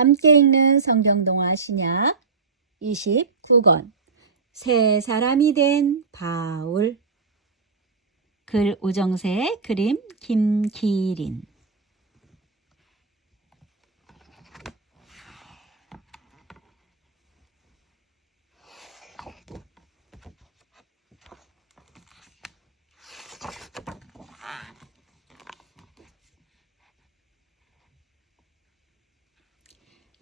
함께 읽는 성경동화 신약 29권 새 사람이 된 바울. 글 우정세, 그림 김기린.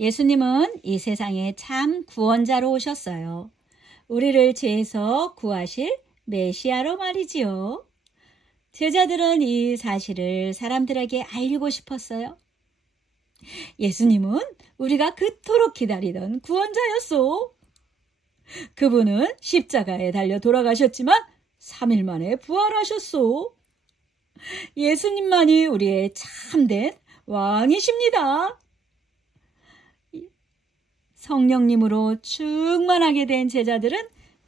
예수님은 이 세상에 참 구원자로 오셨어요. 우리를 죄에서 구하실 메시아로 말이지요. 제자들은 이 사실을 사람들에게 알리고 싶었어요. 예수님은 우리가 그토록 기다리던 구원자였소. 그분은 십자가에 달려 돌아가셨지만 3일 만에 부활하셨소. 예수님만이 우리의 참된 왕이십니다. 성령님으로 충만하게 된 제자들은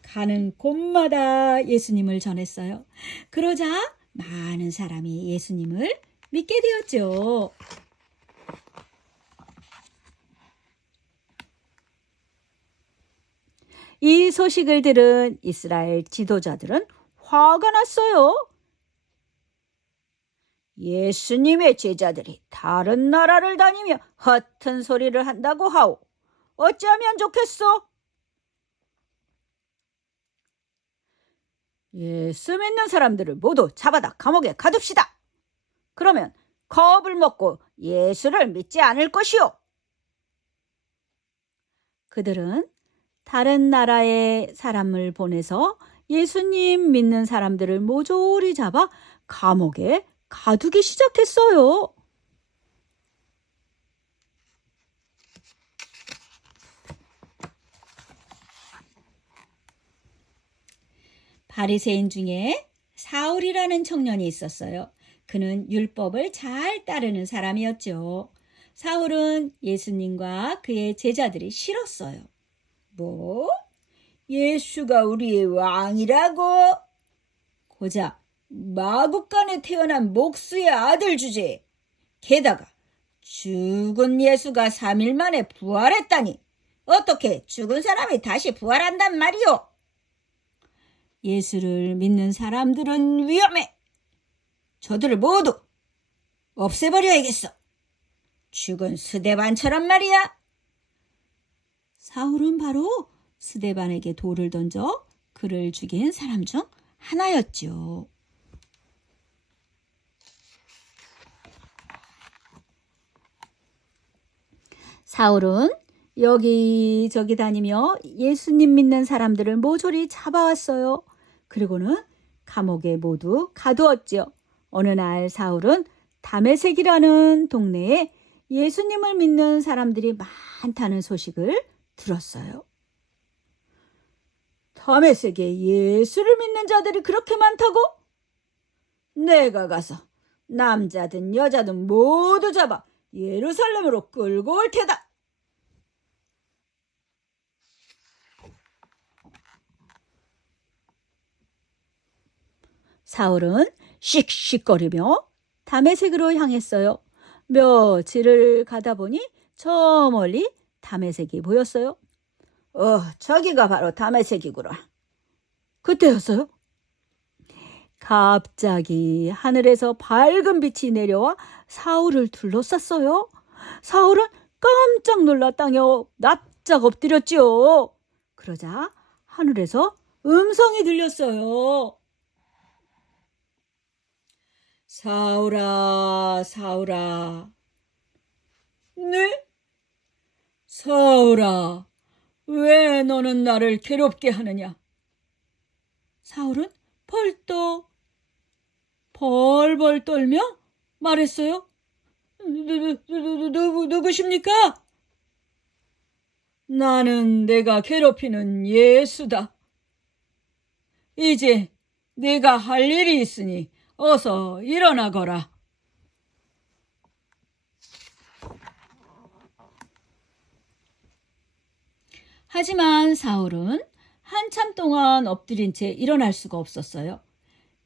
가는 곳마다 예수님을 전했어요. 그러자 많은 사람이 예수님을 믿게 되었죠. 이 소식을 들은 이스라엘 지도자들은 화가 났어요. 예수님의 제자들이 다른 나라를 다니며 허튼 소리를 한다고 하오. 어찌하면 좋겠소? 예수 믿는 사람들을 모두 잡아다 감옥에 가둡시다. 그러면 겁을 먹고 예수를 믿지 않을 것이오. 그들은 다른 나라의 사람을 보내서 예수님 믿는 사람들을 모조리 잡아 감옥에 가두기 시작했어요. 바리새인 중에 사울이라는 청년이 있었어요. 그는 율법을 잘 따르는 사람이었죠. 사울은 예수님과 그의 제자들이 싫었어요. 뭐? 예수가 우리의 왕이라고? 고작 마국간에 태어난 목수의 아들 주제. 게다가 죽은 예수가 3일 만에 부활했다니. 어떻게 죽은 사람이 다시 부활한단 말이오? 예수를 믿는 사람들은 위험해. 저들을 모두 없애버려야겠어. 죽은 스데반처럼 말이야. 사울은 바로 스데반에게 돌을 던져 그를 죽인 사람 중 하나였죠. 사울은 여기저기 다니며 예수님 믿는 사람들을 모조리 잡아왔어요. 그리고는 감옥에 모두 가두었지요. 어느 날 사울은 다메섹이라는 동네에 예수님을 믿는 사람들이 많다는 소식을 들었어요. 다메섹에 예수를 믿는 자들이 그렇게 많다고? 내가 가서 남자든 여자든 모두 잡아 예루살렘으로 끌고 올 테다. 사울은 씩씩거리며 다메섹으로 향했어요. 며칠을 가다 보니 저 멀리 다메섹이 보였어요. 저기가 바로 다메섹이구나. 그때였어요. 갑자기 하늘에서 밝은 빛이 내려와 사울을 둘러쌌어요. 사울은 깜짝 놀라 땅에 납작 엎드렸지요. 그러자 하늘에서 음성이 들렸어요. 사울아, 사울아. 네? 사울아, 왜 너는 나를 괴롭게 하느냐? 사울은 벌벌 떨며 말했어요. 누구십니까? 나는 내가 괴롭히는 예수다. 이제 네가 할 일이 있으니 어서 일어나거라. 하지만 사울은 한참 동안 엎드린 채 일어날 수가 없었어요.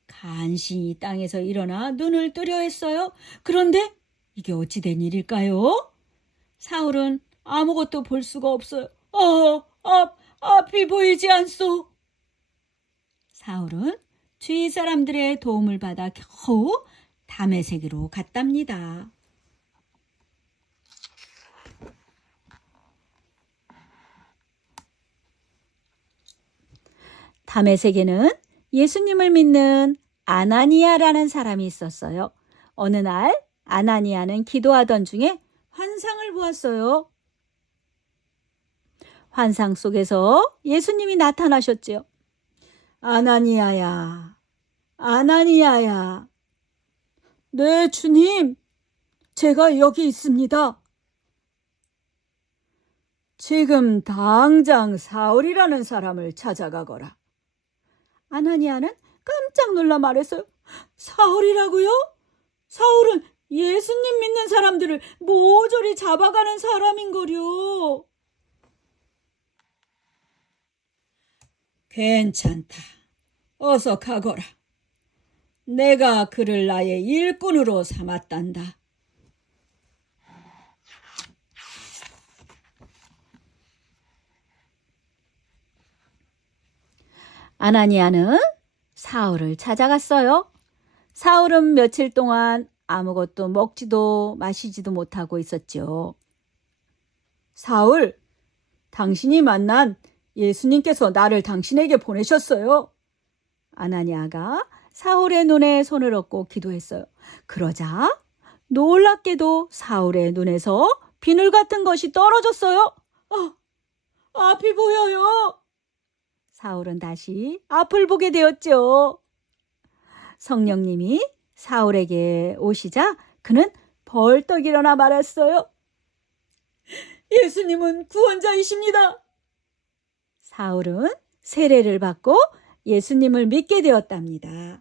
간신히 땅에서 일어나 눈을 뜨려 했어요. 그런데 이게 어찌 된 일일까요? 사울은 아무것도 볼 수가 없어요. 앞이 보이지 않소. 사울은 주위 사람들의 도움을 받아 겨우 다메섹으로 갔답니다. 다메섹에는 예수님을 믿는 아나니아라는 사람이 있었어요. 어느 날 아나니아는 기도하던 중에 환상을 보았어요. 환상 속에서 예수님이 나타나셨지요. 아나니아야, 아나니아야. 네, 주님, 제가 여기 있습니다. 지금 당장 사울이라는 사람을 찾아가거라. 아나니아는 깜짝 놀라 말했어요. 사울이라고요? 사울은 예수님 믿는 사람들을 모조리 잡아가는 사람인거려. 괜찮다. 어서 가거라. 내가 그를 나의 일꾼으로 삼았단다. 아나니아는 사울을 찾아갔어요. 사울은 며칠 동안 아무것도 먹지도 마시지도 못하고 있었죠. 사울, 당신이 만난 예수님께서 나를 당신에게 보내셨어요. 아나니아가 사울의 눈에 손을 얹고 기도했어요. 그러자 놀랍게도 사울의 눈에서 비늘 같은 것이 떨어졌어요. 앞이 보여요. 사울은 다시 앞을 보게 되었죠. 성령님이 사울에게 오시자 그는 벌떡 일어나 말했어요. 예수님은 구원자이십니다. 사울은 세례를 받고 예수님을 믿게 되었답니다.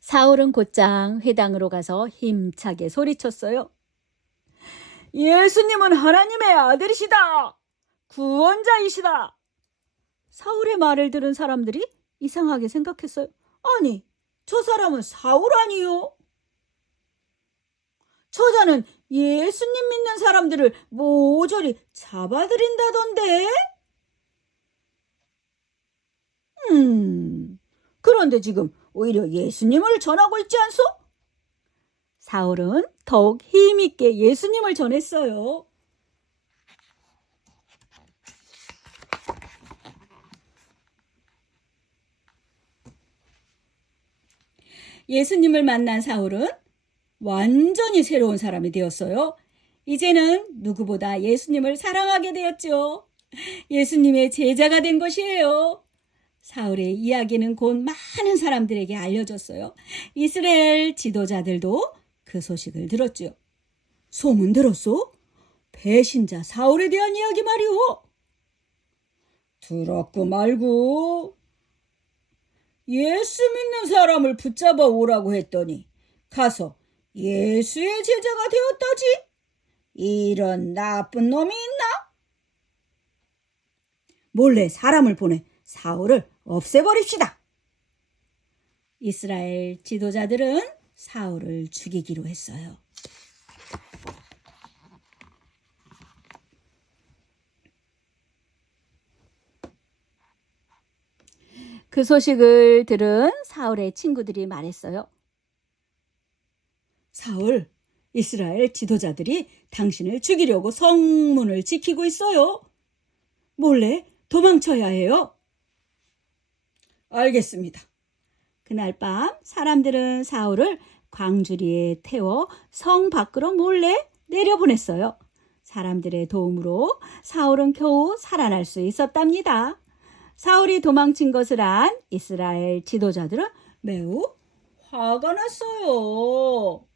사울은 곧장 회당으로 가서 힘차게 소리쳤어요. 예수님은 하나님의 아들이시다. 구원자이시다. 사울의 말을 들은 사람들이 이상하게 생각했어요. 아니, 저 사람은 사울 아니요? 저자는 예수님 믿는 사람들을 모조리 잡아들인다던데? 그런데 지금 오히려 예수님을 전하고 있지 않소? 사울은 더욱 힘있게 예수님을 전했어요. 예수님을 만난 사울은 완전히 새로운 사람이 되었어요. 이제는 누구보다 예수님을 사랑하게 되었죠. 예수님의 제자가 된 것이에요. 사울의 이야기는 곧 많은 사람들에게 알려졌어요. 이스라엘 지도자들도 그 소식을 들었죠. 소문 들었소? 배신자 사울에 대한 이야기 말이오. 들었고 말고. 예수 믿는 사람을 붙잡아 오라고 했더니 가서 예수의 제자가 되었다지? 이런 나쁜 놈이 있나? 몰래 사람을 보내 사울을 없애버립시다. 이스라엘 지도자들은 사울을 죽이기로 했어요. 그 소식을 들은 사울의 친구들이 말했어요. 사울, 이스라엘 지도자들이 당신을 죽이려고 성문을 지키고 있어요. 몰래 도망쳐야 해요. 알겠습니다. 그날 밤 사람들은 사울을 광주리에 태워 성 밖으로 몰래 내려보냈어요. 사람들의 도움으로 사울은 겨우 살아날 수 있었답니다. 사울이 도망친 것을 안 이스라엘 지도자들은 매우 화가 났어요.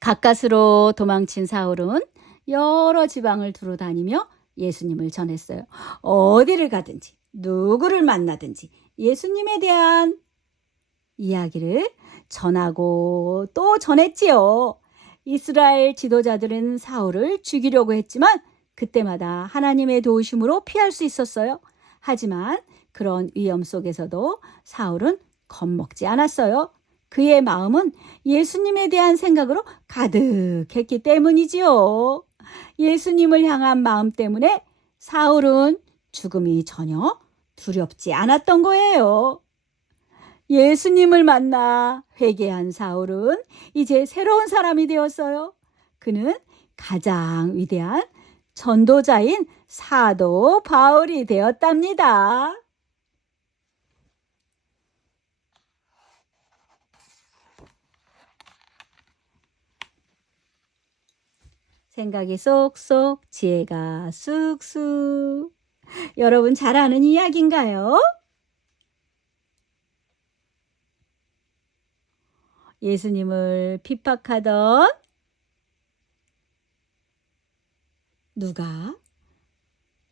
가까스로 도망친 사울은 여러 지방을 두루 다니며 예수님을 전했어요. 어디를 가든지 누구를 만나든지 예수님에 대한 이야기를 전하고 또 전했지요. 이스라엘 지도자들은 사울을 죽이려고 했지만 그때마다 하나님의 도우심으로 피할 수 있었어요. 하지만 그런 위험 속에서도 사울은 겁먹지 않았어요. 그의 마음은 예수님에 대한 생각으로 가득했기 때문이지요. 예수님을 향한 마음 때문에 사울은 죽음이 전혀 두렵지 않았던 거예요. 예수님을 만나 회개한 사울은 이제 새로운 사람이 되었어요. 그는 가장 위대한 전도자인 사도 바울이 되었답니다. 생각이 쏙쏙, 지혜가 쑥쑥. 여러분 잘 아는 이야기인가요? 예수님을 핍박하던 누가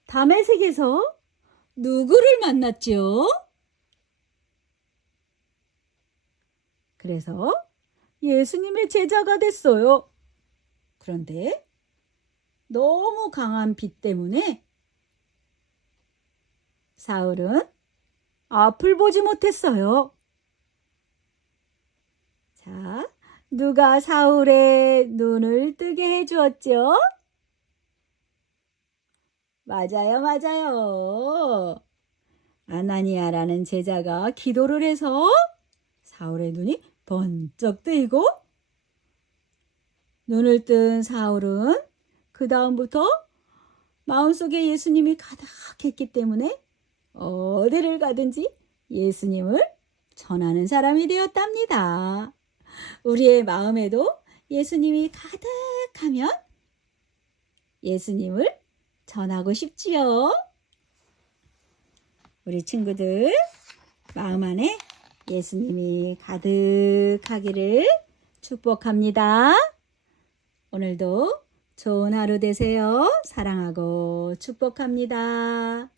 다메섹에서 누구를 만났죠? 그래서 예수님의 제자가 됐어요. 그런데 너무 강한 빛 때문에 사울은 앞을 보지 못했어요. 자, 누가 사울의 눈을 뜨게 해주었죠? 맞아요, 맞아요. 아나니아라는 제자가 기도를 해서 사울의 눈이 번쩍 뜨이고 눈을 뜬 사울은 그 다음부터 마음속에 예수님이 가득했기 때문에 어디를 가든지 예수님을 전하는 사람이 되었답니다. 우리의 마음에도 예수님이 가득하면 예수님을 전하고 싶지요. 우리 친구들 마음 안에 예수님이 가득하기를 축복합니다. 오늘도 좋은 하루 되세요. 사랑하고 축복합니다.